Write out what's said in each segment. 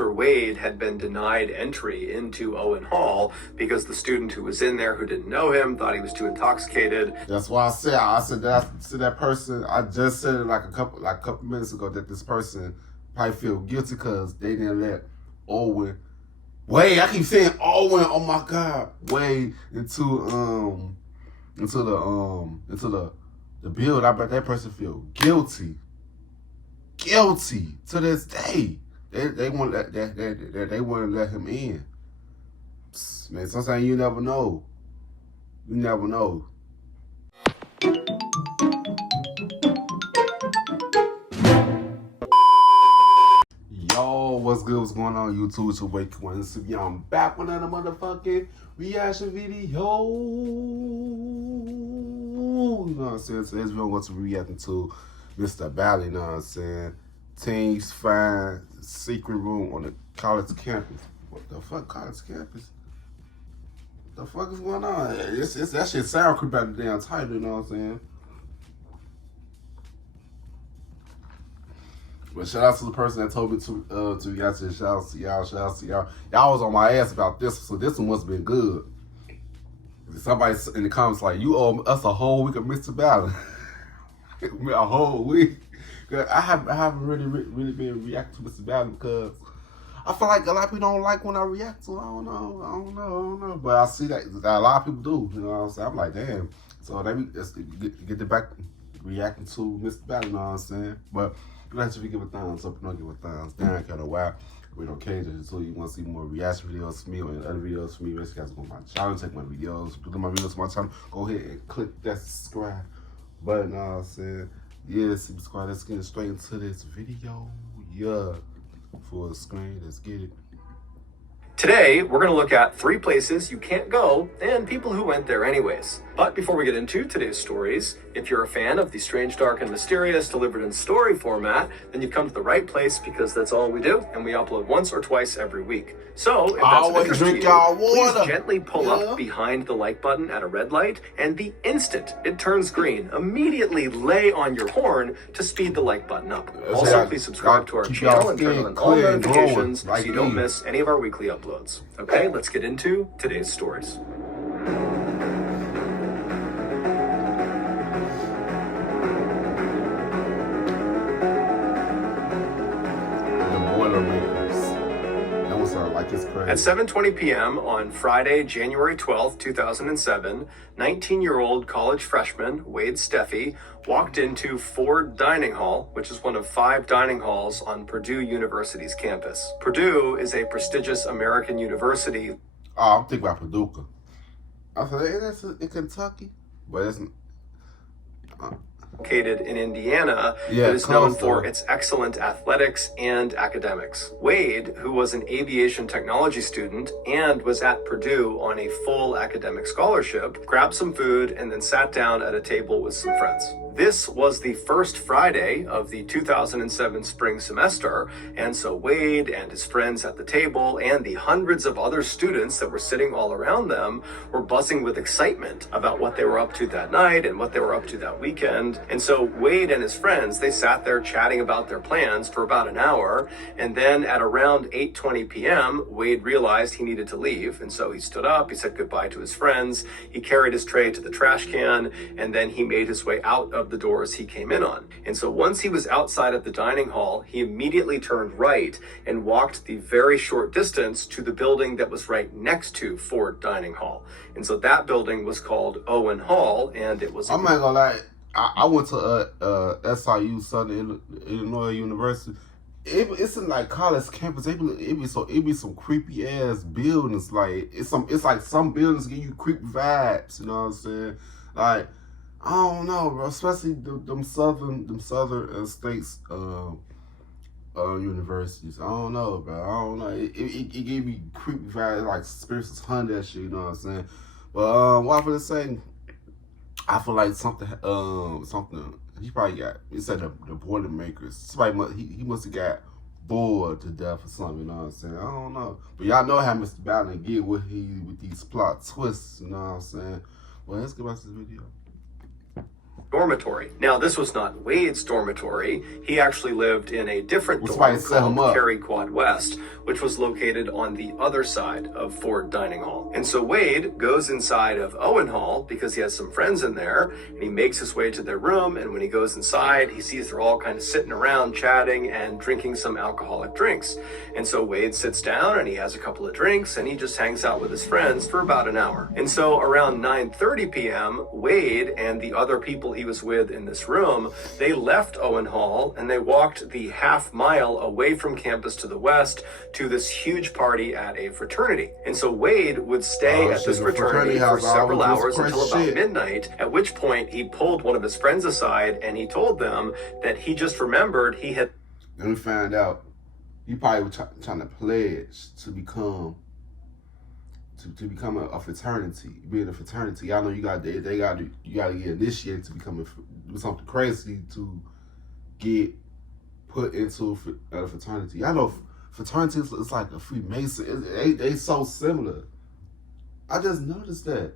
after Wade had been denied entry into Owen Hall because the student who was in there who didn't know him thought he was too intoxicated. That's why I said that person. I just said it like a couple minutes ago that this person probably feel guilty because they didn't let Owen. Wade, I keep saying Owen. Oh my God, Wade into the build. I bet that person feel guilty to this day. They won't let they wouldn't let him in. Man, sometimes you never know. You never know. Yo, what's good? What's going on, YouTube? It's your Wake One. I'm back with another motherfucking reaction video. You know what I'm saying? Today's video I'm going to be reacting to Mr. Ballen, you know what I'm saying? Teens find secret room on the college campus. What the fuck, college campus? What the fuck is going on? That shit sound creepy about the damn title, you know what I'm saying? But shout out to the person that told me to react to it. Shout out to y'all. Y'all was on my ass about this, so this one must have been good. Somebody in the comments like, you owe us a whole week of Mr. Ballen. A whole week. I haven't really been reacting to Mr. Ballen because I feel like a lot of people don't like when I react to. I don't know. But I see that a lot of people do. You know what I'm saying? I'm like, damn. So let's get the back reacting to Mr. Ballen. You know what I'm saying? But glad if you give a thumbs up, don't give a thumbs down. Kind of why we don't care. So you want to see more reaction videos from me or other videos from me, make sure you guys go to my channel, check my videos, put my videos on my channel. Go ahead and click that subscribe button. You know what I'm saying? Yeah, subscribe. Let's get straight into this video. Yeah, full screen. Let's get it. Today, we're going to look at 3 places you can't go and people who went there anyways. But before we get into today's stories, if you're a fan of the strange, dark, and mysterious delivered in story format, then you've come to the right place because that's all we do, and we upload once or twice every week. So, if that's of interest to you, please gently pull up behind the like button at a red light, and the instant it turns green, immediately lay on your horn to speed the like button up. Also, please subscribe to our channel and turn on all notifications so you don't miss any of our weekly uploads. Okay, let's get into today's stories. At 7:20 p.m. on Friday, January 12, 2007, 19-year-old college freshman Wade Steffi walked into Ford Dining Hall, which is one of 5 dining halls on Purdue University's campus. Purdue is a prestigious American university. Oh, I'm thinking about Paducah. I thought that's in Kentucky, but it's located in Indiana, that is known for its excellent athletics and academics. Wade, who was an aviation technology student and was at Purdue on a full academic scholarship, grabbed some food and then sat down at a table with some friends. This was the first Friday of the 2007 spring semester, and so Wade and his friends at the table and the hundreds of other students that were sitting all around them were buzzing with excitement about what they were up to that night and what they were up to that weekend. And so Wade and his friends, they sat there chatting about their plans for about an hour, and then at around 8:20 p.m., Wade realized he needed to leave, and so he stood up, he said goodbye to his friends, he carried his tray to the trash can, and then he made his way out of the doors he came in on. And so once he was outside of the dining hall, he immediately turned right and walked the very short distance to the building that was right next to Ford Dining Hall. And so that building was called Owen Hall, and it was... I'm not gonna lie, I went to SIU, Southern Illinois University. It's in like college campus. It be some creepy ass buildings. Like it's like some buildings give you creepy vibes. You know what I'm saying? Like, I don't know, bro. Especially them southern states universities. I don't know, bro. I don't know. It gave me creepy vibes, like spirits haunted that shit. You know what I'm saying? But what I'm gonna say, I feel like something he probably got. He said the Boilermakers. Somebody he must have got bored to death or something. You know what I'm saying? I don't know. But y'all know how Mr. Ballen get with these plot twists. You know what I'm saying? Well, let's get back to the video. dormitory. Now, this was not Wade's dormitory. He actually lived in a different dorm called Cary Quad West, which was located on the other side of Ford Dining Hall. And so Wade goes inside of Owen Hall because he has some friends in there, and he makes his way to their room, and when he goes inside, he sees they're all kind of sitting around chatting and drinking some alcoholic drinks. And so Wade sits down and he has a couple of drinks and he just hangs out with his friends for about an hour. And so around 9:30 p.m., Wade and the other people he was with in this room, they left Owen Hall and they walked the half mile away from campus to the west to this huge party at a fraternity. And so Wade would stay at this fraternity for several hours until about midnight, at which point he pulled one of his friends aside and he told them that he just remembered he had... Then we found out he probably was trying to pledge to become a fraternity, being a fraternity. Y'all know you got to get initiated to become do something crazy to get put into a fraternity. Y'all know fraternities is like a Freemason. They so similar. I just noticed that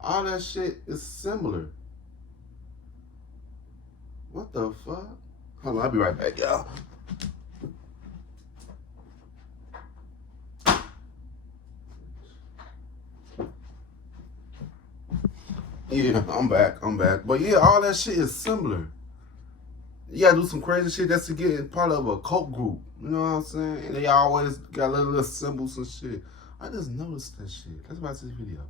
all that shit is similar. What the fuck? Hold on, I'll be right back, y'all. Yeah, I'm back. But yeah, all that shit is similar. You gotta do some crazy shit just to get part of a cult group. You know what I'm saying? And they always got little symbols and shit. I just noticed that shit. Let's watch this video.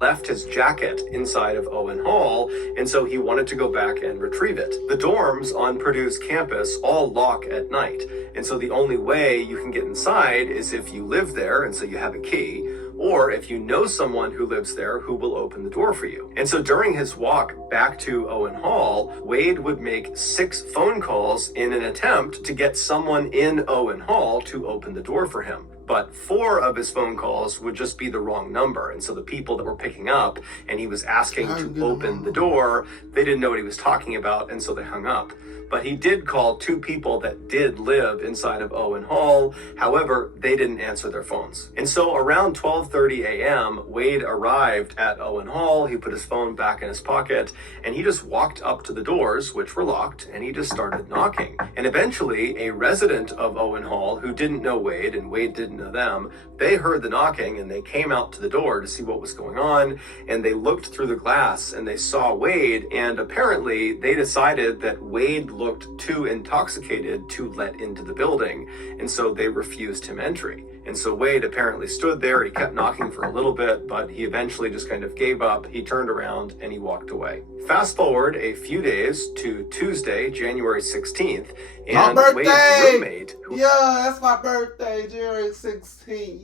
Left his jacket inside of Owen Hall, and so he wanted to go back and retrieve it. The dorms on Purdue's campus all lock at night, and so the only way you can get inside is if you live there, and so you have a key, or if you know someone who lives there who will open the door for you. And so during his walk back to Owen Hall, Wade would make 6 phone calls in an attempt to get someone in Owen Hall to open the door for him. But 4 of his phone calls would just be the wrong number. And so the people that were picking up and he was asking to open the door, they didn't know what he was talking about, and so they hung up. But he did call 2 people that did live inside of Owen Hall. However, they didn't answer their phones. And so around 12:30 a.m., Wade arrived at Owen Hall. He put his phone back in his pocket, and he just walked up to the doors, which were locked, and he just started knocking. And eventually, a resident of Owen Hall who didn't know Wade, and Wade didn't know them, they heard the knocking, and they came out to the door to see what was going on, and they looked through the glass, and they saw Wade, and apparently they decided that Wade looked too intoxicated to let into the building, and so they refused him entry. And so Wade apparently stood there. He kept knocking for a little bit, but he eventually just kind of gave up. He turned around and he walked away. Fast forward a few days to Tuesday, January 16th, and Wade's roommate... Yeah, that's my birthday, January 16th.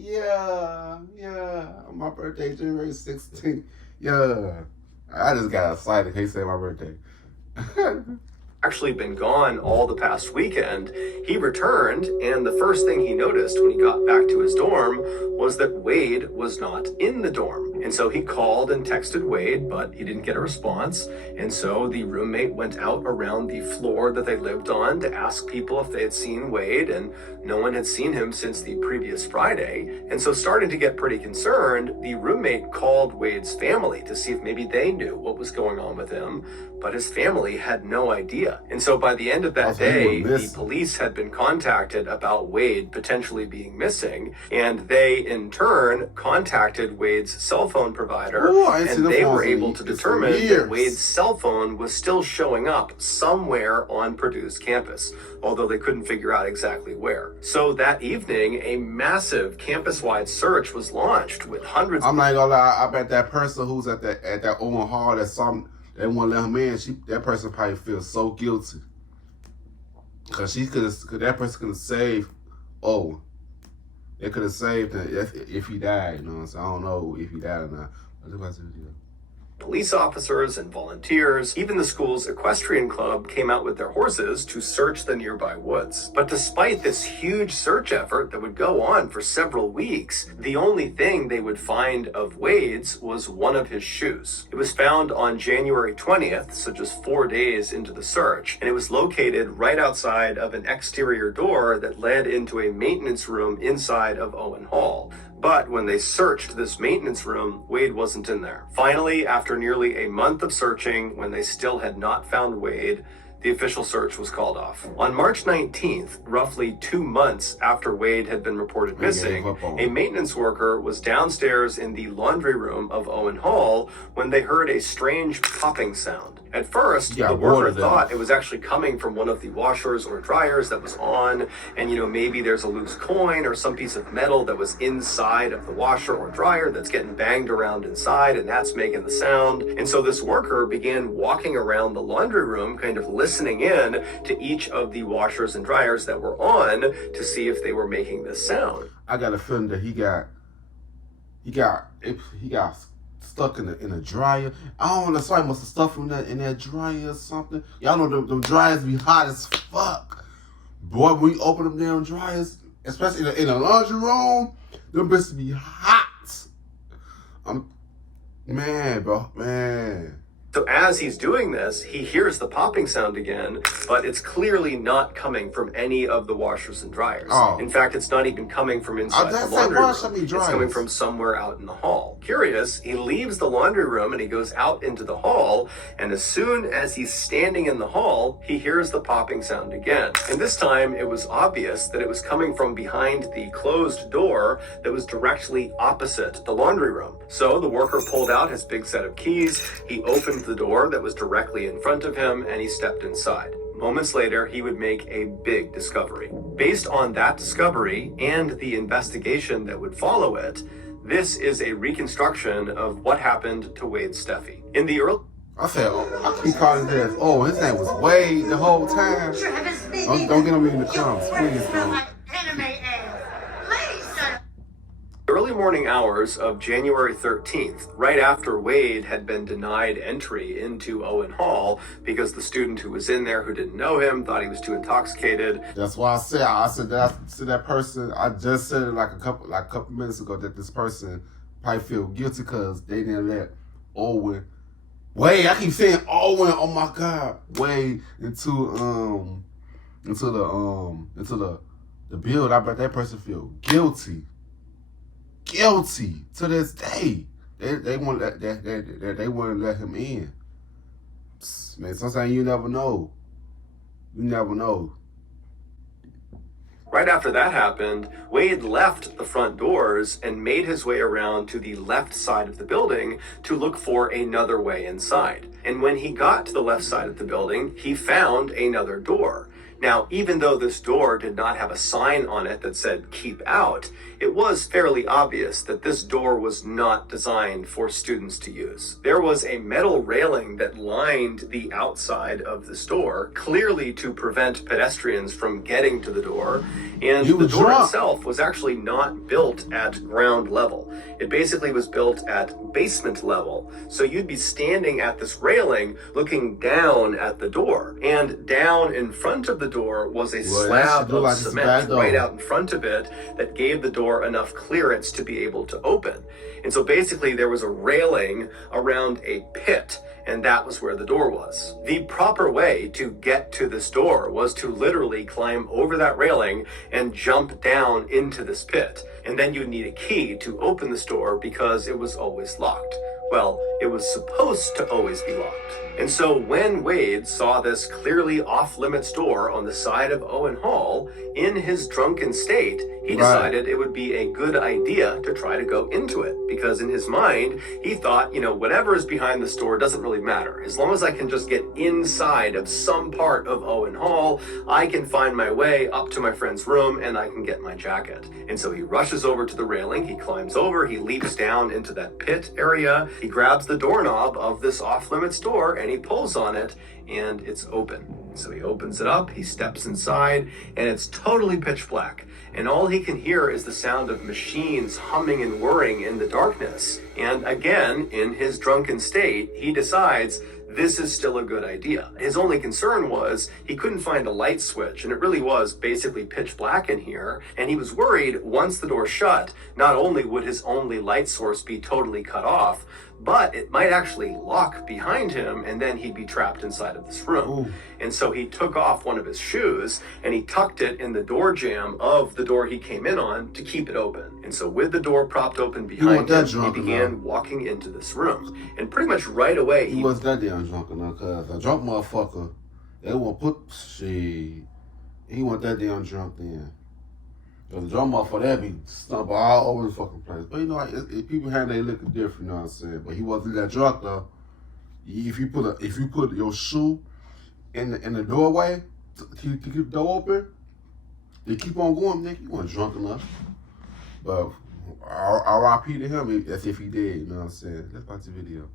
Yeah. My birthday, January 16th. Yeah. I just got excited. He said my birthday. Actually been gone all the past weekend. He returned, and the first thing he noticed when he got back to his dorm was that Wade was not in the dorm. And so he called and texted Wade, but he didn't get a response. And so the roommate went out around the floor that they lived on to ask people if they had seen Wade, and no one had seen him since the previous Friday. And so starting to get pretty concerned, the roommate called Wade's family to see if maybe they knew what was going on with him, but his family had no idea. And so by the end of that day, the police had been contacted about Wade potentially being missing, and they in turn contacted Wade's cell phone provider, and they were able to determine that Wade's cell phone was still showing up somewhere on Purdue's campus, although they couldn't figure out exactly where. So that evening, a massive campus-wide search was launched with hundreds... I'm not gonna lie, I bet that person who's at that Owen Hall they won't let him in, that person probably feels so guilty. Cause that person could have saved Owen. They could have saved him if he died, you know what I'm saying? I don't know if he died or not. Let's watch the video. Police officers and volunteers, even the school's equestrian club came out with their horses to search the nearby woods. But despite this huge search effort that would go on for several weeks, the only thing they would find of Wade's was one of his shoes. It was found on January 20th, so just 4 days into the search, and it was located right outside of an exterior door that led into a maintenance room inside of Owen Hall. But when they searched this maintenance room, Wade wasn't in there. Finally, after nearly a month of searching, when they still had not found Wade, the official search was called off. On March 19th, roughly 2 months after Wade had been reported missing, a maintenance worker was downstairs in the laundry room of Owen Hall when they heard a strange popping sound. At first, the worker thought it was actually coming from one of the washers or dryers that was on, and maybe there's a loose coin or some piece of metal that was inside of the washer or dryer that's getting banged around inside, and that's making the sound. And so this worker began walking around the laundry room, kind of listening in to each of the washers and dryers that were on to see if they were making this sound. I got a feeling that he got stuck in a dryer. I don't know, somebody must have stuffed him in that dryer or something. Y'all know them dryers be hot as fuck. Boy, when you open them damn dryers, especially in a laundry room, them bitches be hot. Man. So as he's doing this, he hears the popping sound again, but it's clearly not coming from any of the washers and dryers. Oh. In fact, it's not even coming from inside the laundry room. It's coming from somewhere out in the hall. Curious, he leaves the laundry room and he goes out into the hall, and as soon as he's standing in the hall, he hears the popping sound again. And this time, it was obvious that it was coming from behind the closed door that was directly opposite the laundry room. So the worker pulled out his big set of keys, he opened the door that was directly in front of him, and he stepped inside. Moments later, he would make a big discovery. Based on that discovery and the investigation that would follow it, this is a reconstruction of what happened to Wade Steffi. In the early... I keep calling this, his name was Wade the whole time. Don't get him in the comments, please, man. Early morning hours of January 13th, right after Wade had been denied entry into Owen Hall because the student who was in there who didn't know him thought he was too intoxicated. That's why I said that person, I just said it like a couple minutes ago, that this person probably feel guilty because they didn't let Wade, I keep saying Owen, oh my God, Wade into the build. I bet that person feel guilty to this day. They won't let him in. Man, sometimes you never know. Right after that happened, Wade left the front doors and made his way around to the left side of the building to look for another way inside. And when he got to the left side of the building, he found another door. Now, even though this door did not have a sign on it that said "keep out," it was fairly obvious that this door was not designed for students to use. There was a metal railing that lined the outside of this door, clearly to prevent pedestrians from getting to the door, and the door itself was actually not built at ground level. It basically was built at basement level. So you'd be standing at this railing looking down at the door, and down in front of the door was a slab of cement right out in front of it that gave the door enough clearance to be able to open. And so basically there was a railing around a pit, and that was where the door was. The proper way to get to this door was to literally climb over that railing and jump down into this pit. And then you'd need a key to open this door because it was always locked. Well, it was supposed to always be locked. And so when Wade saw this clearly off-limits door on the side of Owen Hall, in his drunken state, he decided it would be a good idea to try to go into it. Because in his mind, he thought, whatever is behind this door doesn't really matter. As long as I can just get inside of some part of Owen Hall, I can find my way up to my friend's room and I can get my jacket. And so he rushes over to the railing, he climbs over, he leaps down into that pit area, he grabs the doorknob of this off-limits door and he pulls on it, and it's open. So he opens it up, he steps inside, and it's totally pitch black. And all he can hear is the sound of machines humming and whirring in the darkness. And again, in his drunken state, he decides this is still a good idea. His only concern was he couldn't find a light switch, and it really was basically pitch black in here, and he was worried once the door shut, not only would his only light source be totally cut off, but it might actually lock behind him, and then he'd be trapped inside of this room. Ooh. And so he took off one of his shoes and he tucked it in the door jamb of the door he came in on to keep it open. And so with the door propped open behind him, he began walking into this room. And pretty much right away, he wasn't that damn drunk enough, cuz a drunk motherfucker, they won't put shit. He wasn't that damn drunk then. Cause the drunk motherfucker, that be stumble all over the fucking place. But you know, people have their liquor different, you know what I'm saying? But he wasn't that drunk though. If you put your shoe in the doorway to keep the door open, they keep on going, nigga. He wasn't drunk enough. But R.I.P. to him as if he did, you know what I'm saying? Let's watch the video.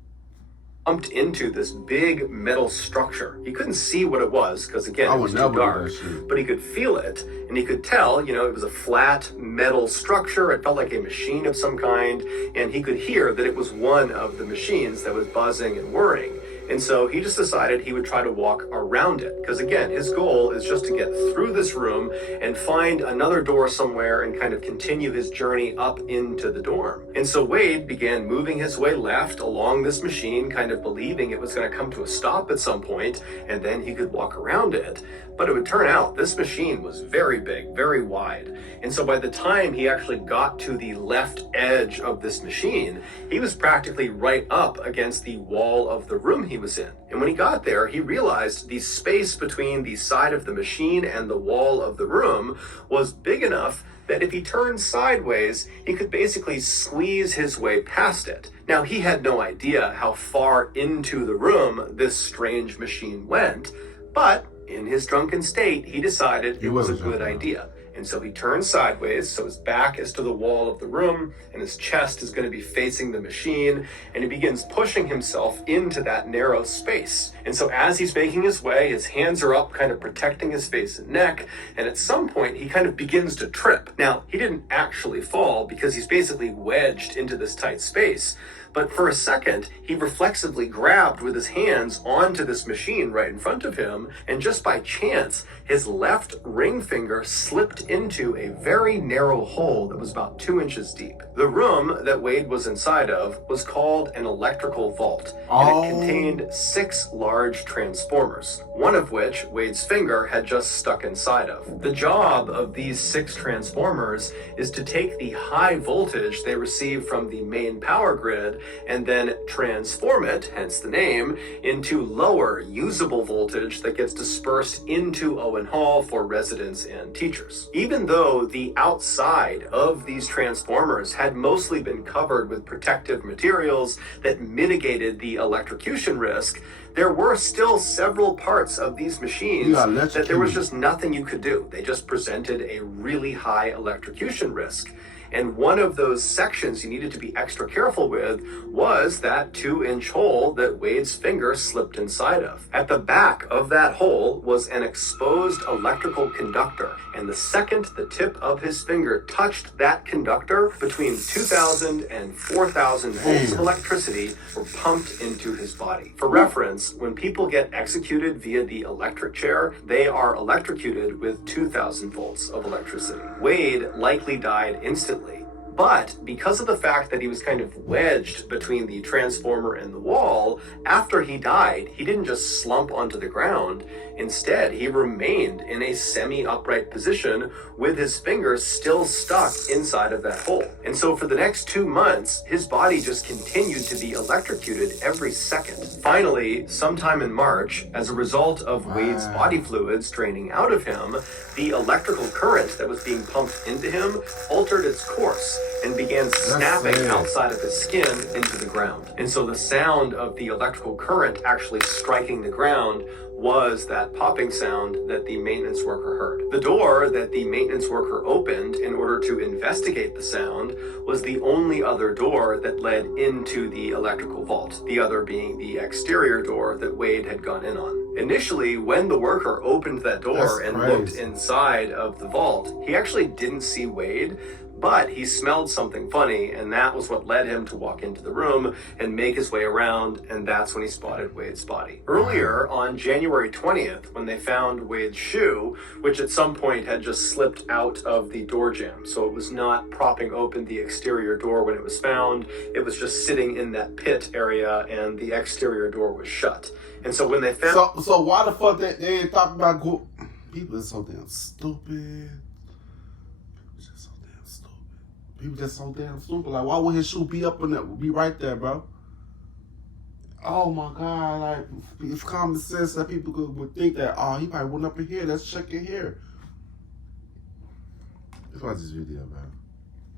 Bumped into this big metal structure. He couldn't see what it was because, again, it was too dark, but he could feel it, and he could tell, you know, it was a flat metal structure. It felt like a machine of some kind, and he could hear that it was one of the machines that was buzzing and whirring. And so he just decided he would try to walk around it. Because again, his goal is just to get through this room and find another door somewhere and kind of continue his journey up into the dorm. And so Wade began moving his way left along this machine, kind of believing it was going to come to a stop at some point, and then he could walk around it. But it would turn out this machine was very big, very wide. And so by the time he actually got to the left edge of this machine, he was practically right up against the wall of the room he was in. And when he got there, he realized the space between the side of the machine and the wall of the room was big enough that if he turned sideways, he could basically squeeze his way past it. Now, he had no idea how far into the room this strange machine went, but in his drunken state, he decided it was a good idea. And so he turns sideways, so his back is to the wall of the room, and his chest is going to be facing the machine, and he begins pushing himself into that narrow space. And so as he's making his way, his hands are up, kind of protecting his face and neck, and at some point, he kind of begins to trip. Now, he didn't actually fall, because he's basically wedged into this tight space. But for a second, he reflexively grabbed with his hands onto this machine right in front of him, and just by chance, his left ring finger slipped into a very narrow hole that was about 2 inches deep. The room that Wade was inside of was called an electrical vault, and it contained 6 large transformers, one of which Wade's finger had just stuck inside of. The job of these 6 transformers is to take the high voltage they receive from the main power grid and then transform it, hence the name, into lower usable voltage that gets dispersed into Owen Hall for residents and teachers. Even though the outside of these transformers had mostly been covered with protective materials that mitigated the electrocution risk, there were still several parts of these machines that there was just nothing you could do. They just presented a really high electrocution risk. And one of those sections you needed to be extra careful with was that 2-inch hole that Wade's finger slipped inside of. At the back of that hole was an exposed electrical conductor, and the second the tip of his finger touched that conductor, between 2,000 and 4,000 volts of electricity were pumped into his body. For reference, when people get executed via the electric chair, they are electrocuted with 2,000 volts of electricity. Wade likely died instantly. But because of the fact that he was kind of wedged between the transformer and the wall, after he died, he didn't just slump onto the ground. Instead, he remained in a semi-upright position with his fingers still stuck inside of that hole. And so for the next 2 months, his body just continued to be electrocuted every second. Finally, sometime in March, as a result of Wade's body fluids draining out of him, the electrical current that was being pumped into him altered its course and began snapping outside of his skin into the ground. And so the sound of the electrical current actually striking the ground was that popping sound that the maintenance worker heard. The door that the maintenance worker opened in order to investigate the sound was the only other door that led into the electrical vault, the other being the exterior door that Wade had gone in on. Initially, when the worker opened that door and looked inside of the vault, he actually didn't see Wade, but he smelled something funny, and that was what led him to walk into the room and make his way around, and that's when he spotted Wade's body. Earlier, on January 20th, when they found Wade's shoe, which at some point had just slipped out of the door jamb, so it was not propping open the exterior door when it was found, it was just sitting in that pit area, and the exterior door was shut. And so when they found... So why the fuck they ain't talking about... People are so damn stupid. People just so damn stupid. Like, why would his shoe be up in there? Be right there, bro. Oh my God! Like, it's common sense that people would think that, oh, he probably went up in here. Let's check in here. Let's watch this video, man.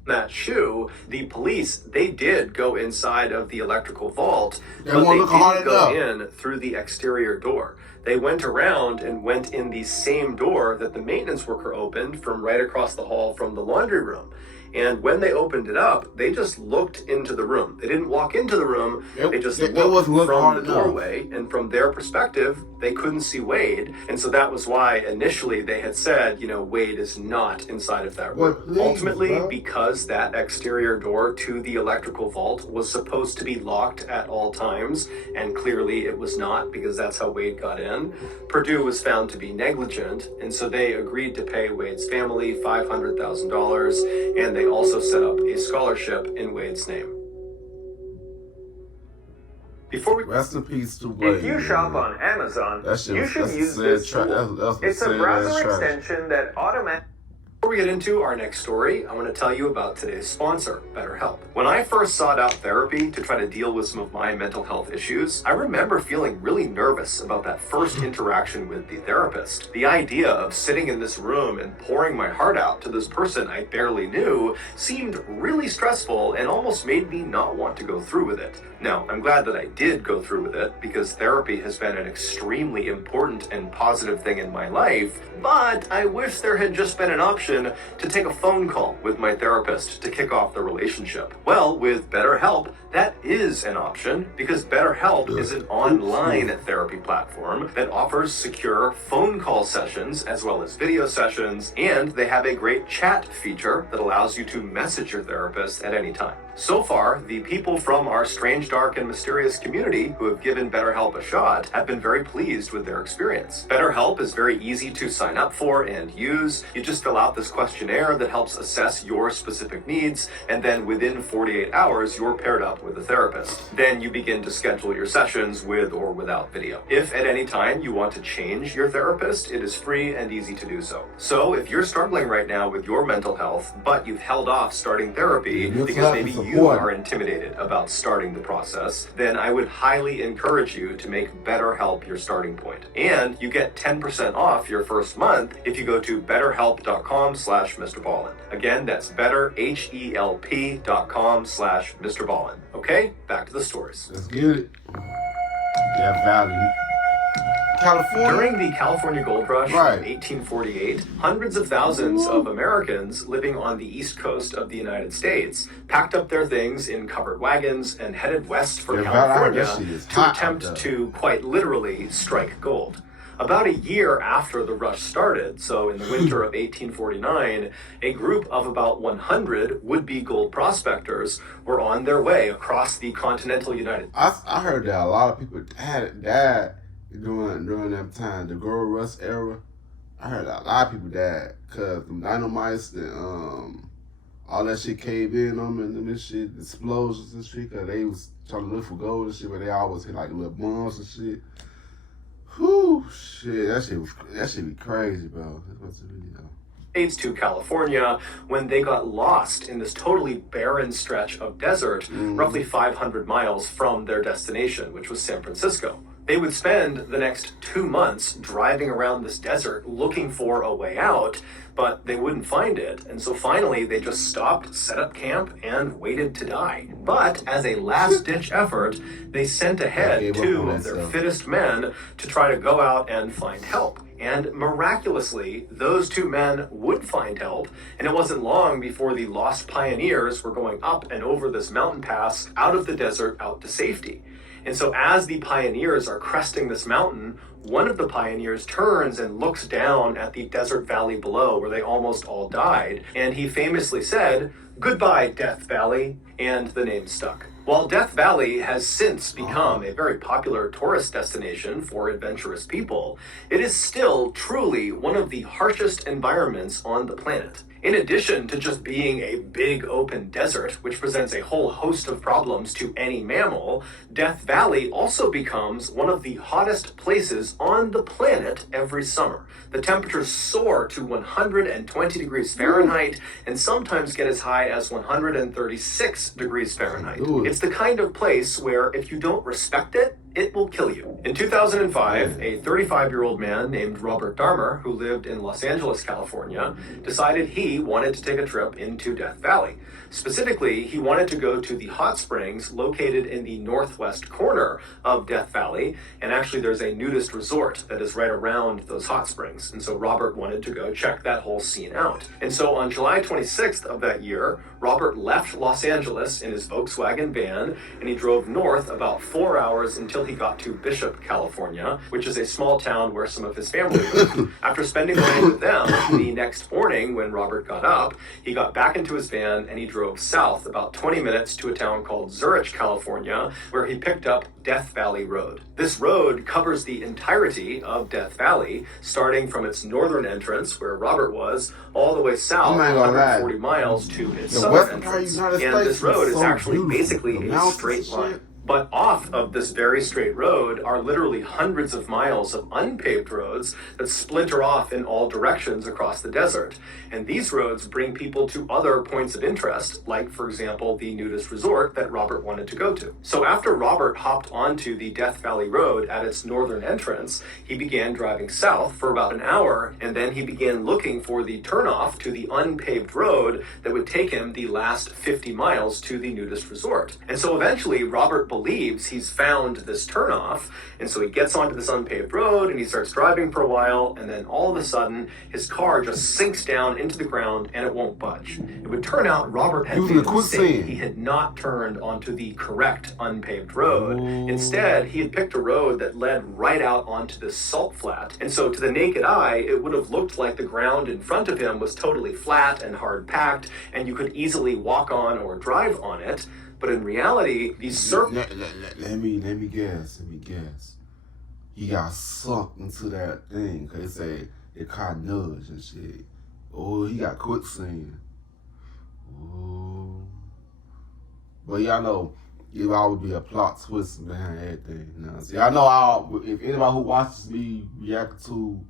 That shoe, the police, they did go inside of the electrical vault, but they didn't go in through the exterior door. They went around and went in the same door that the maintenance worker opened from right across the hall from the laundry room. And when they opened it up, they just looked into the room. They didn't walk into the room. They just looked from the doorway. And from their perspective, they couldn't see Wade. And so that was why initially they had said, Wade is not inside of that room. Ultimately, because that exterior door to the electrical vault was supposed to be locked at all times, and clearly it was not because that's how Wade got in, Purdue was found to be negligent. And so they agreed to pay Wade's family $500,000, and they also set up a scholarship in Wade's name. Before we rest in peace to Wade. If you shop on Amazon, you should use this tool. It's a browser extension that automatically... Before we get into our next story, I want to tell you about today's sponsor, BetterHelp. When I first sought out therapy to try to deal with some of my mental health issues, I remember feeling really nervous about that first interaction with the therapist. The idea of sitting in this room and pouring my heart out to this person I barely knew seemed really stressful and almost made me not want to go through with it. Now, I'm glad that I did go through with it because therapy has been an extremely important and positive thing in my life, but I wish there had just been an option to take a phone call with my therapist to kick off the relationship. Well, with BetterHelp, that is an option because BetterHelp is an online therapy platform that offers secure phone call sessions as well as video sessions, and they have a great chat feature that allows you to message your therapist at any time. So far, the people from our strange, dark, and mysterious community who have given BetterHelp a shot have been very pleased with their experience. BetterHelp is very easy to sign up for and use. You just fill out this questionnaire that helps assess your specific needs, and then within 48 hours, you're paired up with a therapist. Then you begin to schedule your sessions with or without video. If at any time you want to change your therapist, it is free and easy to do so. So if you're struggling right now with your mental health, but you've held off starting therapy because maybe you are intimidated about starting the process, then I would highly encourage you to make BetterHelp your starting point. And you get 10% off your first month if you go to betterhelp.com/Mr. Ballen. Again, that's betterhelp.com/Mr. Ballen. Okay, back to the stories. Let's get it. That value. California. During the California Gold Rush of 1848, hundreds of thousands of Americans living on the east coast of the United States packed up their things in covered wagons and headed west for California to attempt to, quite literally, strike gold. About a year after the rush started, so in the winter of 1849, a group of about 100 would-be gold prospectors were on their way across the continental United States. I heard that a lot of people had died during that time, the gold rush era. I heard a lot of people died because the dynamites and all that shit caved in on them and this shit, explosions and shit, because they was trying to look for gold and shit, but they always hit like little bombs and shit. Whew, shit, that shit be crazy, bro. That's the video. To California when they got lost in this totally barren stretch of desert, roughly 500 miles from their destination, which was San Francisco. They would spend the next 2 months driving around this desert looking for a way out, but they wouldn't find it. And so finally, they just stopped, set up camp, and waited to die. But as a last-ditch effort, they sent ahead 2 of their fittest men to try to go out and find help. And miraculously, those 2 men would find help, and it wasn't long before the lost pioneers were going up and over this mountain pass out of the desert out to safety. And so as the pioneers are cresting this mountain, one of the pioneers turns and looks down at the desert valley below where they almost all died, and he famously said, "Goodbye, Death Valley," and the name stuck. While Death Valley has since become a very popular tourist destination for adventurous people, it is still truly one of the harshest environments on the planet. In addition to just being a big open desert, which presents a whole host of problems to any mammal, Death Valley also becomes one of the hottest places on the planet every summer. The temperatures soar to 120 degrees Fahrenheit and sometimes get as high as 136 degrees Fahrenheit. It's the kind of place where if you don't respect it, it will kill you. In 2005, a 35-year-old man named Robert Darmer, who lived in Los Angeles, California, decided he wanted to take a trip into Death Valley. Specifically, he wanted to go to the hot springs located in the northwest corner of Death Valley, and actually there's a nudist resort that is right around those hot springs, and so Robert wanted to go check that whole scene out. And so on July 26th of that year, Robert left Los Angeles in his Volkswagen van, and he drove north about 4 hours until he got to Bishop, California, which is a small town where some of his family lived. After spending the night with them, the next morning when Robert got up, he got back into his van and he drove south about 20 minutes to a town called Zurich, California, where he picked up Death Valley Road. This road covers the entirety of Death Valley, starting from its northern entrance, where Robert was, all the way south 140 miles to its southern entrance. And this road is actually basically a straight line. But off of this very straight road are literally hundreds of miles of unpaved roads that splinter off in all directions across the desert. And these roads bring people to other points of interest, like, for example, the nudist resort that Robert wanted to go to. So after Robert hopped onto the Death Valley Road at its northern entrance, he began driving south for about an hour, and then he began looking for the turnoff to the unpaved road that would take him the last 50 miles to the nudist resort. And so eventually, Robert believes he's found this turnoff, and so he gets onto this unpaved road and he starts driving for a while, and then all of a sudden his car just sinks down into the ground and it won't budge. It would turn out Robert had made a mistake. He had not turned onto the correct unpaved road. Instead, he had picked a road that led right out onto this salt flat, and so to the naked eye it would have looked like the ground in front of him was totally flat and hard packed and you could easily walk on or drive on it. But in reality, these let me guess. He got sucked into that thing because it car nudge and shit. Oh, he got quicksand. Oh. But y'all know, it would always be a plot twist behind everything. You know? See, I know if anybody who watches me react to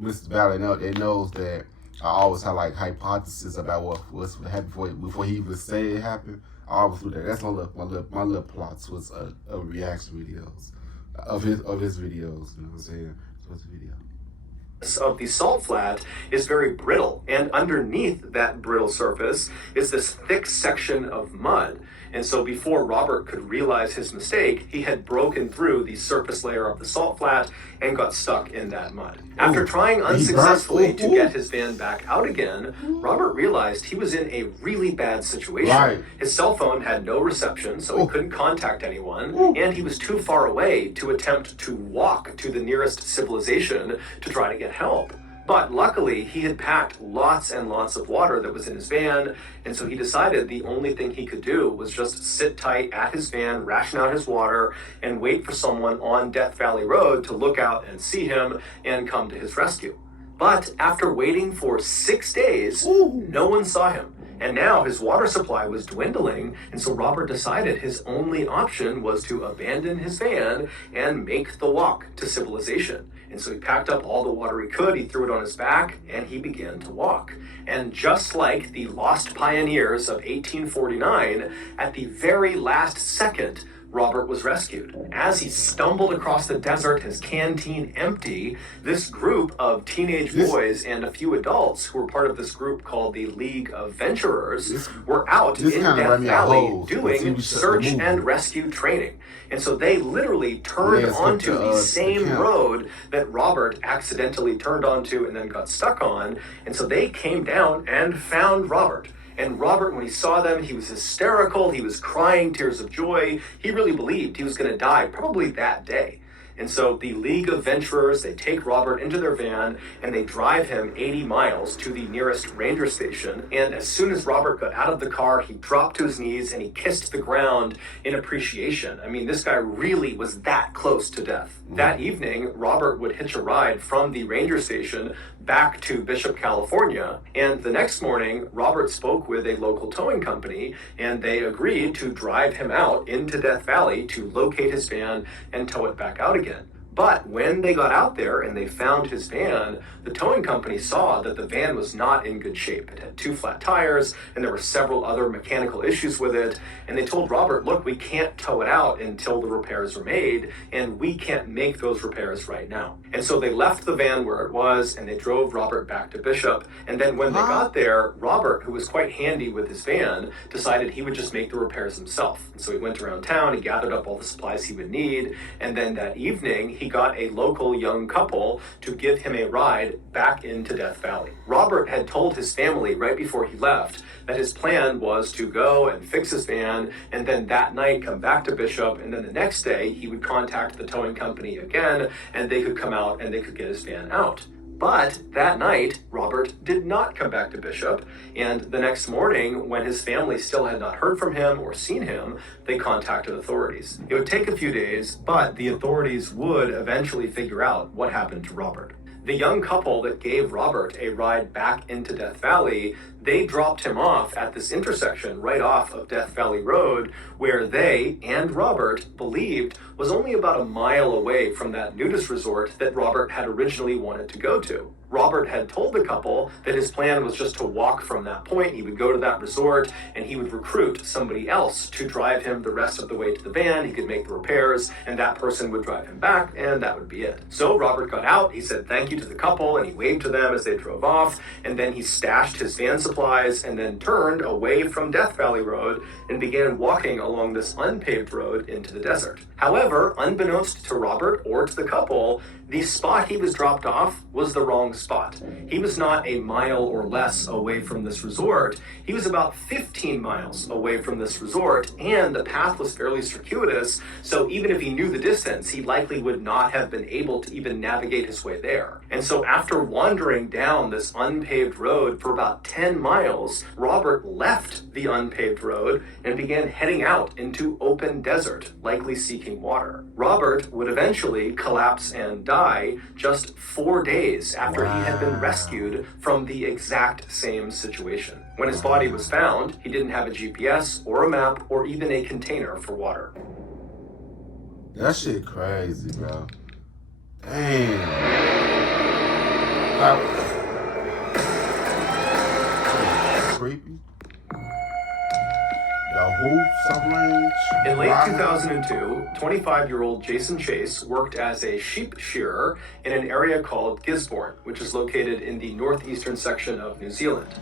Mr. Ballen, they knows that I always have like hypotheses about what's happened before he even say it happened. I always do that. That's my little plots was a reaction videos of his videos. You know what I'm saying? So it's a video. Of the salt flat is very brittle, and underneath that brittle surface is this thick section of mud. And so before Robert could realize his mistake, he had broken through the surface layer of the salt flat and got stuck in that mud. After trying unsuccessfully to get his van back out again, Robert realized he was in a really bad situation. Right. His cell phone had no reception, so he couldn't contact anyone, and he was too far away to attempt to walk to the nearest civilization to try to get help. But luckily, he had packed lots and lots of water that was in his van, and so he decided the only thing he could do was just sit tight at his van, ration out his water, and wait for someone on Death Valley Road to look out and see him and come to his rescue. But after waiting for 6 days, no one saw him. And now his water supply was dwindling, and so Robert decided his only option was to abandon his van and make the walk to civilization. And so he packed up all the water he could, he threw it on his back, and he began to walk. And just like the lost pioneers of 1849, at the very last second, Robert was rescued. As he stumbled across the desert, his canteen empty, this group of teenage boys and a few adults who were part of this group called the League of Venturers were out in Death Valley doing search and rescue training. And so they literally turned onto the same road that Robert accidentally turned onto and then got stuck on. And so they came down and found Robert. And Robert, when he saw them, he was hysterical. He was crying tears of joy. He really believed he was going to die probably that day. And so the League of Venturers, they take Robert into their van and they drive him 80 miles to the nearest ranger station. And as soon as Robert got out of the car, he dropped to his knees and he kissed the ground in appreciation. I mean, this guy really was that close to death. That evening, Robert would hitch a ride from the ranger station back to Bishop, California. And the next morning, Robert spoke with a local towing company and they agreed to drive him out into Death Valley to locate his van and tow it back out again. But when they got out there and they found his van, the towing company saw that the van was not in good shape. It had 2 flat tires and there were several other mechanical issues with it. And they told Robert, look, we can't tow it out until the repairs are made and we can't make those repairs right now. And so they left the van where it was and they drove Robert back to Bishop. And then when they got there, Robert, who was quite handy with his van, decided he would just make the repairs himself. And so he went around town, he gathered up all the supplies he would need. And then that evening, he got a local young couple to give him a ride back into Death Valley. Robert had told his family right before he left that his plan was to go and fix his van and then that night come back to Bishop, and then the next day he would contact the towing company again and they could come out and they could get his van out. But that night, Robert did not come back to Bishop, and the next morning, when his family still had not heard from him or seen him, they contacted authorities. It would take a few days, but the authorities would eventually figure out what happened to Robert. The young couple that gave Robert a ride back into Death Valley, they dropped him off at this intersection right off of Death Valley Road, where they and Robert believed was only about a mile away from that nudist resort that Robert had originally wanted to go to. Robert had told the couple that his plan was just to walk from that point. He would go to that resort and he would recruit somebody else to drive him the rest of the way to the van. He could make the repairs and that person would drive him back and that would be it. So Robert got out, he said thank you to the couple and he waved to them as they drove off, and then he stashed his van supplies and then turned away from Death Valley Road and began walking along this unpaved road into the desert. However, unbeknownst to Robert or to the couple, the spot he was dropped off was the wrong spot. He was not a mile or less away from this resort. He was about 15 miles away from this resort, and the path was fairly circuitous, so even if he knew the distance, he likely would not have been able to even navigate his way there. And so after wandering down this unpaved road for about 10 miles, Robert left the unpaved road and began heading out into open desert, likely seeking water. Robert would eventually collapse and die just 4 days after he had been rescued from the exact same situation. When his body was found, he didn't have a GPS or a map or even a container for water. That shit crazy, bro. Damn. Creepy. In late 2002, 25-year-old Jason Chase worked as a sheep shearer in an area called Gisborne, which is located in the northeastern section of New Zealand.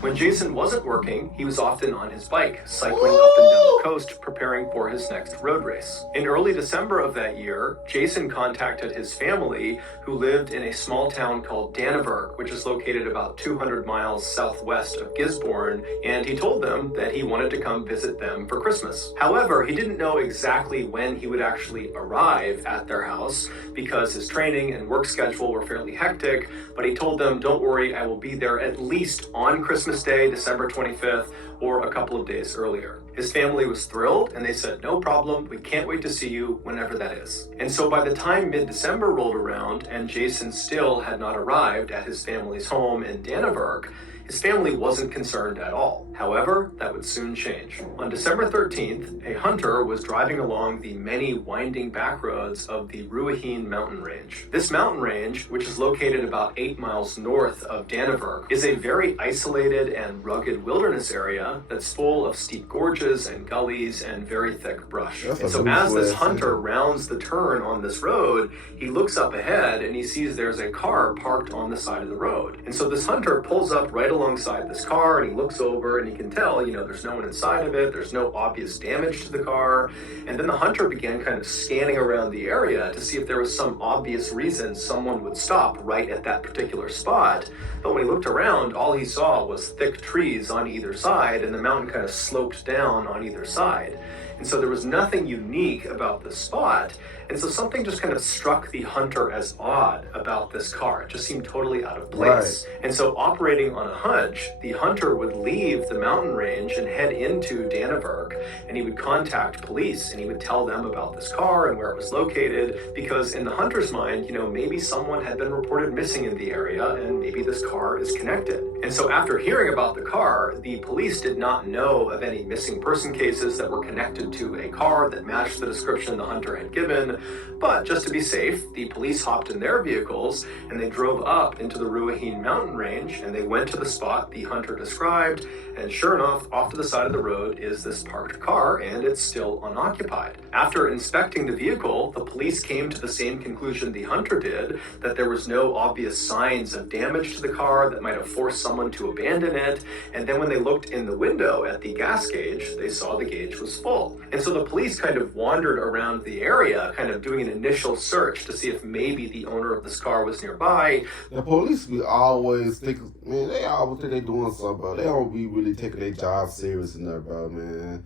When Jason wasn't working, he was often on his bike, cycling up and down the coast, preparing for his next road race. In early December of that year, Jason contacted his family, who lived in a small town called Dannevirke, which is located about 200 miles southwest of Gisborne, and he told them that he wanted to come visit them for Christmas. However, he didn't know exactly when he would actually arrive at their house, because his training and work schedule were fairly hectic, but he told them, don't worry, I will be there at least on Christmas Day, December 25th, or a couple of days earlier. His family was thrilled, and they said, no problem, we can't wait to see you whenever that is. And so by the time mid-December rolled around, and Jason still had not arrived at his family's home in Dannevirke, his family wasn't concerned at all. However, that would soon change. On December 13th, a hunter was driving along the many winding back roads of the Ruahine mountain range. This mountain range, which is located about 8 miles north of Dannevirke, is a very isolated and rugged wilderness area that's full of steep gorges and gullies and very thick brush. And so as this hunter rounds the turn on this road, he looks up ahead and he sees there's a car parked on the side of the road. And so this hunter pulls up right alongside this car and he looks over and he can tell, there's no one inside of it, there's no obvious damage to the car. And then the hunter began kind of scanning around the area to see if there was some obvious reason someone would stop right at that particular spot. But when he looked around, all he saw was thick trees on either side, and the mountain kind of sloped down on either side. And so there was nothing unique about the spot. And so something just kind of struck the hunter as odd about this car. It just seemed totally out of place. Right. And so operating on a hunch, the hunter would leave the mountain range and head into Dannevirke, and he would contact police and he would tell them about this car and where it was located, because in the hunter's mind, maybe someone had been reported missing in the area and maybe this car is connected. And so after hearing about the car, the police did not know of any missing person cases that were connected to a car that matched the description the hunter had given. But just to be safe, the police hopped in their vehicles and they drove up into the Ruahine mountain range and they went to the spot the hunter described. And sure enough, off to the side of the road is this parked car, and it's still unoccupied. After inspecting the vehicle, the police came to the same conclusion the hunter did, that there was no obvious signs of damage to the car that might have forced someone to abandon it. And then when they looked in the window at the gas gauge, they saw the gauge was full. And so the police kind of wandered around the area, kind of doing an initial search to see if maybe the owner of this car was nearby. The police be always think, man, they always think they doing something, bro. They don't be really taking their job serious enough, bro, man.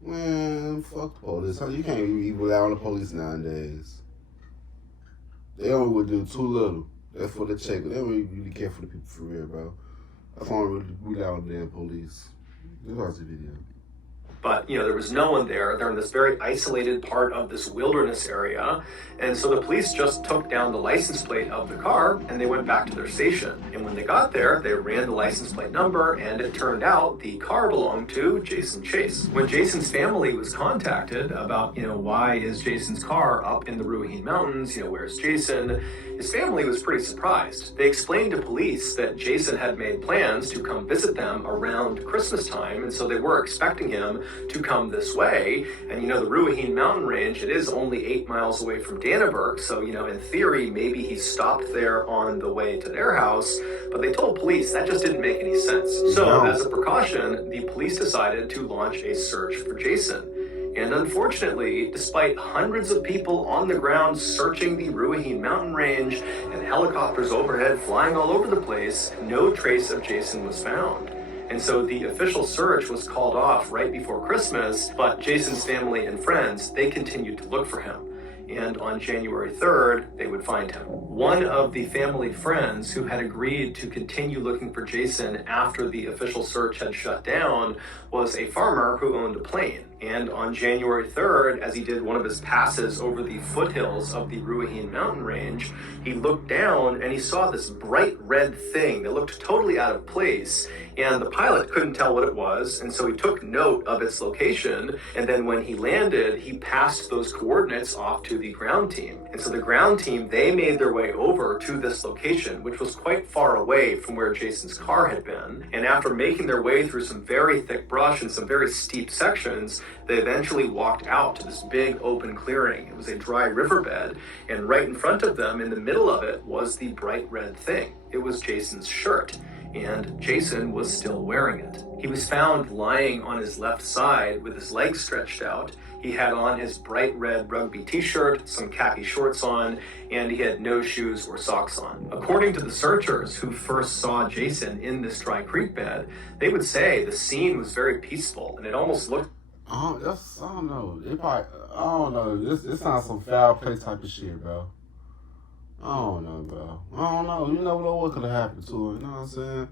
Man, fuck the police. You can't even rely on the police nowadays. They only do too little. That's for the check. They don't really care for the people for real, bro. That's why I don't really rely on the damn police. Just watch the video. But, there was no one there. They're in this very isolated part of this wilderness area. And so the police just took down the license plate of the car and they went back to their station. And when they got there, they ran the license plate number, and it turned out the car belonged to Jason Chase. When Jason's family was contacted about, why is Jason's car up in the Ruahine Mountains, where's Jason? His family was pretty surprised. They explained to police that Jason had made plans to come visit them around Christmas time, and so they were expecting him to come this way. And the Ruahine mountain range, it is only 8 miles away from Dannevirke, so in theory maybe he stopped there on the way to their house, but they told police that just didn't make any sense. So as a precaution, the police decided to launch a search for Jason. And unfortunately, despite hundreds of people on the ground searching the Ruahine mountain range and helicopters overhead flying all over the place, no trace of Jason was found. And so the official search was called off right before Christmas, but Jason's family and friends, they continued to look for him. And on January 3rd, they would find him. One of the family friends who had agreed to continue looking for Jason after the official search had shut down was a farmer who owned a plane. And on January 3rd, as he did one of his passes over the foothills of the Ruahine mountain range, he looked down and he saw this bright red thing that looked totally out of place. And the pilot couldn't tell what it was, and so he took note of its location, and then when he landed, he passed those coordinates off to the ground team. And so the ground team, they made their way over to this location, which was quite far away from where Jason's car had been. And after making their way through some very thick brush and some very steep sections, they eventually walked out to this big open clearing. It was a dry riverbed, and right in front of them, in the middle of it, was the bright red thing. It was Jason's shirt. And Jason was still wearing it. He was found lying on his left side with his legs stretched out. He had on his bright red rugby t-shirt, some khaki shorts on, and he had no shoes or socks on. According to the searchers who first saw Jason in this dry creek bed, they would say the scene was very peaceful and it almost looked... I don't know. I don't know. This sounds some foul play type of shit, bro. I don't know, bro. I don't know. You never know what could have happened to him. You know what I'm saying?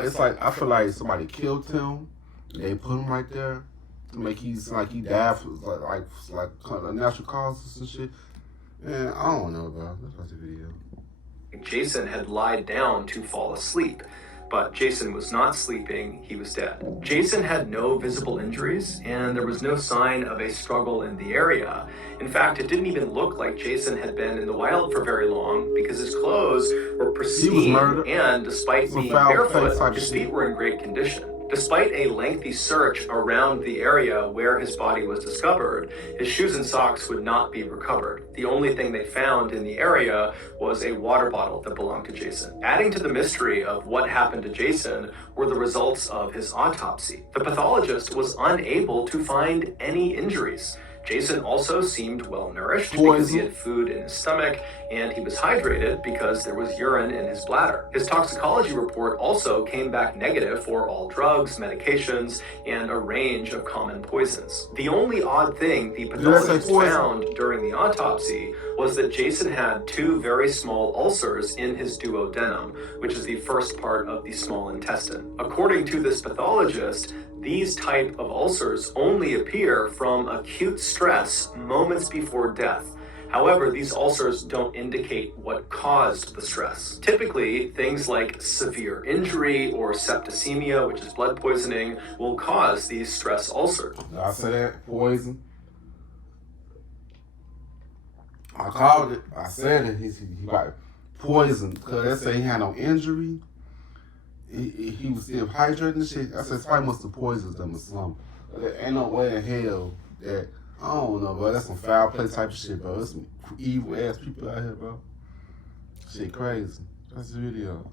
It's like I feel like somebody killed him. They put him right there to make he died for like natural causes and shit. Man, I don't know, bro. Let's watch the video. Jason had lied down to fall asleep. But Jason was not sleeping, he was dead. Jason had no visible injuries, and there was no sign of a struggle in the area. In fact, it didn't even look like Jason had been in the wild for very long because his clothes were pristine, and despite being barefoot, his feet were in great condition. Despite a lengthy search around the area where his body was discovered, his shoes and socks would not be recovered. The only thing they found in the area was a water bottle that belonged to Jason. Adding to the mystery of what happened to Jason were the results of his autopsy. The pathologist was unable to find any injuries. Jason also seemed well-nourished because he had food in his stomach, and he was hydrated because there was urine in his bladder. His toxicology report also came back negative for all drugs, medications, and a range of common poisons. The only odd thing the pathologist found during the autopsy was that Jason had 2 very small ulcers in his duodenum, which is the first part of the small intestine. According to this pathologist, these type of ulcers only appear from acute stress moments before death. However, these ulcers don't indicate what caused the stress. Typically, things like severe injury or septicemia, which is blood poisoning, will cause these stress ulcers. I said that, poison. I called it. I said it. He got poison because they say he had no injury. He was still hydrated and shit. I said, probably must have poisoned them or something. There ain't no way in hell that, I don't know, bro. That's some foul play type of shit, bro. There's some evil ass people out here, bro. Shit crazy. That's the video.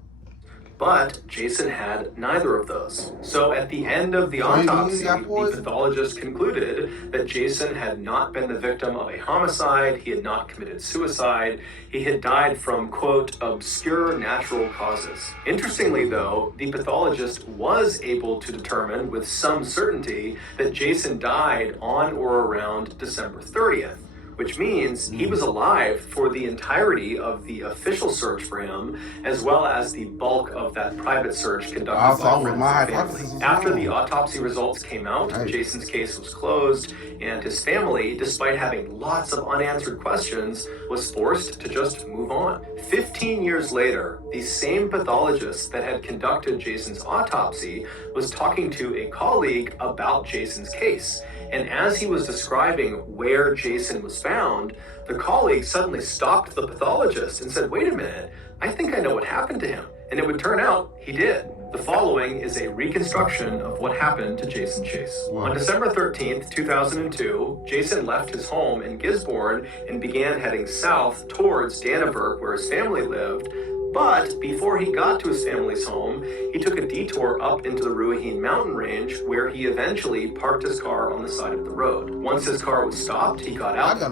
But Jason had neither of those. So at the end of the autopsy, the pathologist concluded that Jason had not been the victim of a homicide, he had not committed suicide, he had died from, quote, obscure natural causes. Interestingly, though, the pathologist was able to determine with some certainty that Jason died on or around December 30th. Which means he was alive for the entirety of the official search for him, as well as the bulk of that private search conducted by friends and family. After the autopsy results came out, Jason's case was closed, and his family, despite having lots of unanswered questions, was forced to just move on. 15 years later, the same pathologist that had conducted Jason's autopsy was talking to a colleague about Jason's case. And as he was describing where Jason was found, the colleague suddenly stopped the pathologist and said, "Wait a minute, I think I know what happened to him." And it would turn out he did. The following is a reconstruction of what happened to Jason Chase. Wow. On December 13th, 2002, Jason left his home in Gisborne and began heading south towards Dannevirke, where his family lived. But before he got to his family's home, he took a detour up into the Ruahine mountain range, where he eventually parked his car on the side of the road. Once his car was stopped, he got out. How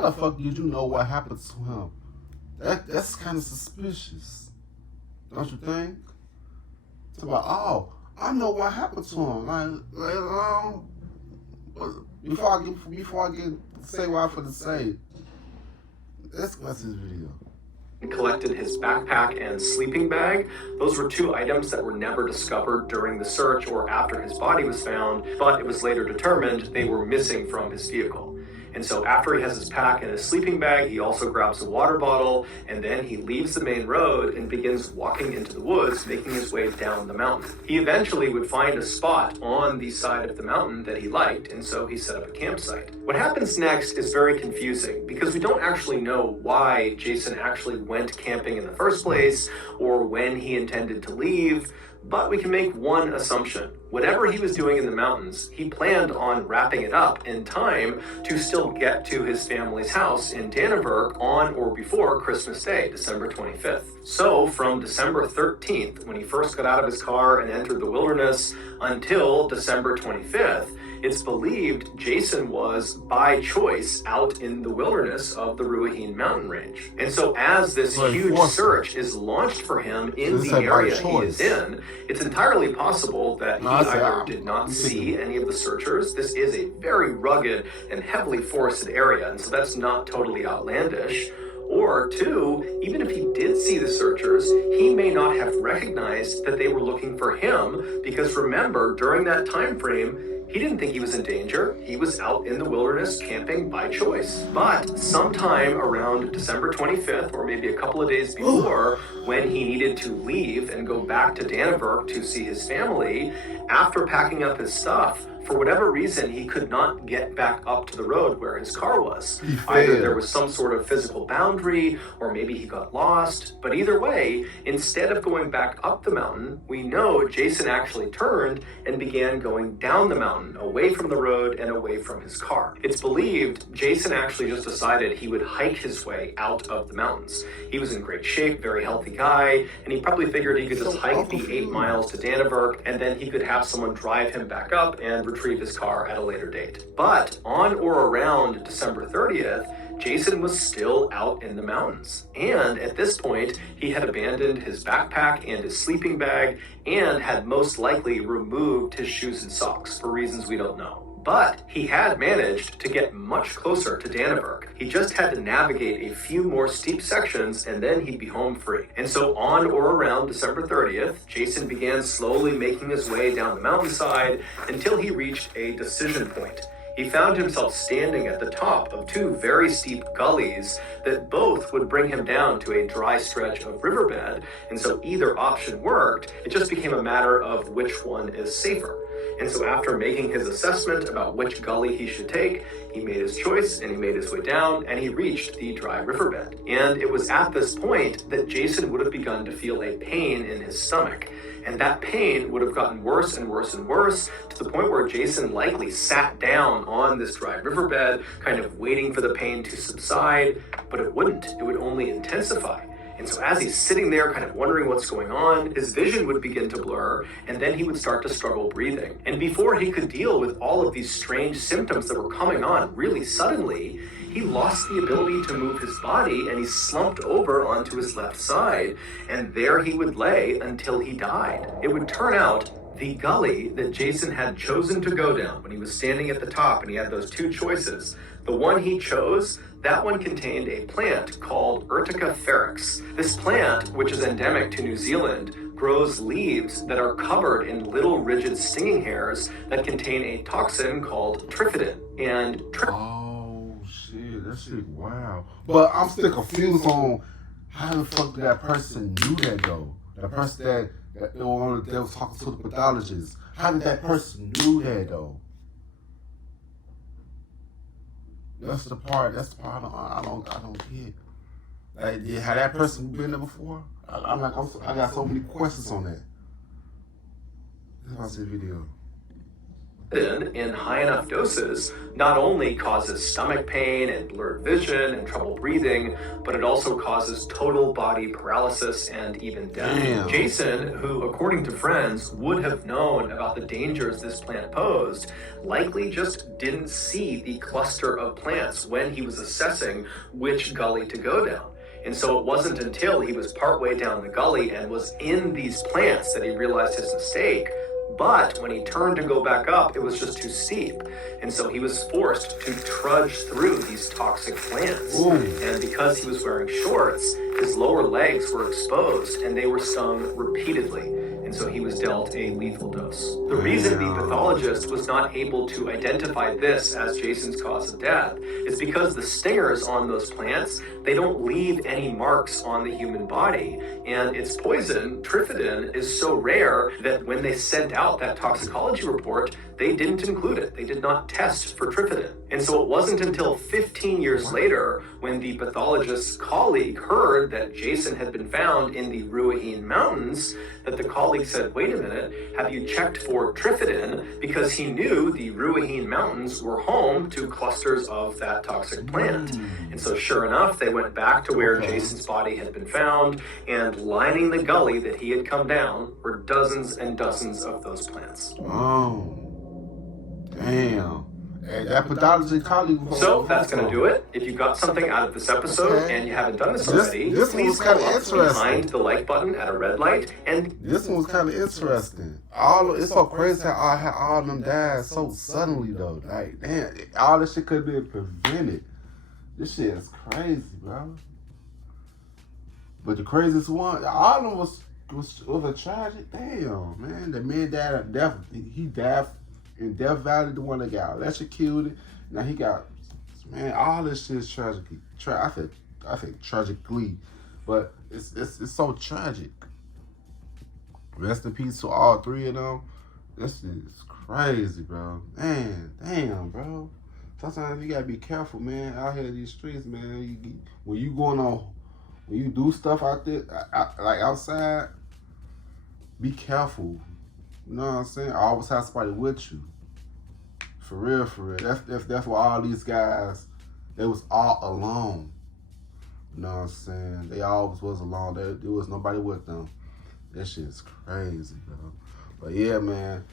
the fuck did you know what happened to him? That's kind of suspicious, don't you think? It's about, oh, I know what happened to him. Before I get say what I for to say, let's watch this video. Collected his backpack and sleeping bag. Those were 2 items that were never discovered during the search or after his body was found, but it was later determined they were missing from his vehicle. And so after he has his pack and his sleeping bag, he also grabs a water bottle, and then he leaves the main road and begins walking into the woods, making his way down the mountain. He eventually would find a spot on the side of the mountain that he liked, and so he set up a campsite. What happens next is very confusing because we don't actually know why Jason actually went camping in the first place or when he intended to leave. But we can make one assumption. Whatever he was doing in the mountains, he planned on wrapping it up in time to still get to his family's house in Dannevirke on or before Christmas Day, December 25th. So from December 13th, when he first got out of his car and entered the wilderness, until December 25th, it's believed Jason was, by choice, out in the wilderness of the Ruahine mountain range. And so as this huge search is launched for him in the area he is in, it's entirely possible that he either did not see any of the searchers. This is a very rugged and heavily forested area, and so that's not totally outlandish. Or two, even if he did see the searchers, he may not have recognized that they were looking for him, because remember, during that time frame, he didn't think he was in danger. He was out in the wilderness camping by choice. But sometime around December 25th, or maybe a couple of days before, when he needed to leave and go back to Dannevirke to see his family, after packing up his stuff, for whatever reason, he could not get back up to the road where his car was. Either there was some sort of physical boundary, or maybe he got lost. But either way, instead of going back up the mountain, we know Jason actually turned and began going down the mountain, away from the road and away from his car. It's believed Jason actually just decided he would hike his way out of the mountains. He was in great shape, very healthy guy, and he probably figured he could just hike the 8 miles to Dannevirke, and then he could have someone drive him back up and retrieve his car at a later date. But on or around December 30th, Jason was still out in the mountains. And at this point, he had abandoned his backpack and his sleeping bag and had most likely removed his shoes and socks for reasons we don't know. But he had managed to get much closer to Dannevirke. He just had to navigate a few more steep sections and then he'd be home free. And so on or around December 30th, Jason began slowly making his way down the mountainside until he reached a decision point. He found himself standing at the top of 2 very steep gullies that both would bring him down to a dry stretch of riverbed, and so either option worked. It just became a matter of which one is safer. And so after making his assessment about which gully he should take, he made his choice and he made his way down and he reached the dry riverbed. And it was at this point that Jason would have begun to feel a pain in his stomach. And that pain would have gotten worse and worse and worse to the point where Jason likely sat down on this dry riverbed, kind of waiting for the pain to subside, but it wouldn't. It would only intensify. And so as he's sitting there kind of wondering what's going on, his vision would begin to blur, and then he would start to struggle breathing. And before he could deal with all of these strange symptoms that were coming on really suddenly, he lost the ability to move his body and he slumped over onto his left side, and there he would lay until he died. It would turn out the gully that Jason had chosen to go down when he was standing at the top and he had those 2 choices, the one he chose, that one contained a plant called Urtica ferox. This plant, which is endemic to New Zealand, grows leaves that are covered in little rigid stinging hairs that contain a toxin called trifidin. And oh shit, that shit wow. But I'm still confused on how the fuck that person knew that though. The person that was talking to the pathologist. How did that person knew that though? That's the part I don't get. Like, yeah, had that person been there before? I got so many questions on that. Let's watch this video. In high enough doses not only causes stomach pain and blurred vision and trouble breathing, but it also causes total body paralysis and even death. Damn. Jason, who according to friends would have known about the dangers this plant posed, likely just didn't see the cluster of plants when he was assessing which gully to go down. And so it wasn't until he was partway down the gully and was in these plants that he realized his mistake. But when he turned to go back up, it was just too steep. And so he was forced to trudge through these toxic plants. Ooh. And because he was wearing shorts, his lower legs were exposed and they were stung repeatedly. And so he was dealt a lethal dose. The reason the pathologist was not able to identify this as Jason's cause of death is because the stingers on those plants, they don't leave any marks on the human body. And its poison, trifidin, is so rare that when they sent out that toxicology report, they didn't include it. They did not test for trifidin. And so it wasn't until 15 years later when the pathologist's colleague heard that Jason had been found in the Ruahine Mountains that the colleague said, wait a minute, have you checked for trifidin? Because he knew the Ruahine Mountains were home to clusters of that toxic plant. And so sure enough, they went back to where Jason's body had been found, and lining the gully that he had come down were dozens and dozens of those plants. Oh, damn. And that pathology colleague. So that's going to do it. If you got something out of this episode and you haven't done this already, this please kind of interesting. Behind the like button at a red light. And this one was kind of interesting. It's so crazy how all of them died so suddenly though. Like, damn, all this shit could have been prevented. This shit is crazy, bro. But the craziest one, all of them was a tragic. Damn, man. The man died. He died in Death Valley. The one that got electrocuted. Now he got, man. All this shit is tragic. I think tragically, but it's so tragic. Rest in peace to all three of them. This is crazy, bro. Man, damn, bro. Sometimes you gotta be careful, man. Out here in these streets, man. When you do stuff out there, like outside, be careful. You know what I'm saying? Always have somebody with you. For real, for real. That's why all these guys, they was all alone. You know what I'm saying? They always was alone. There was nobody with them. That shit is crazy, bro. But yeah, man.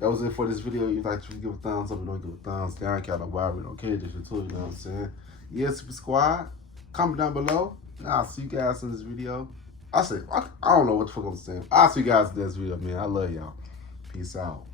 That was it for this video. If you like to give a thumbs up, you don't give a thumbs down. Count on why we don't care this shit too, you know what I'm saying? Yeah, Super Squad. Comment down below. And I'll see you guys in this video. I don't know what the fuck I'm saying. I'll see you guys in this video, man. I love y'all. Peace out.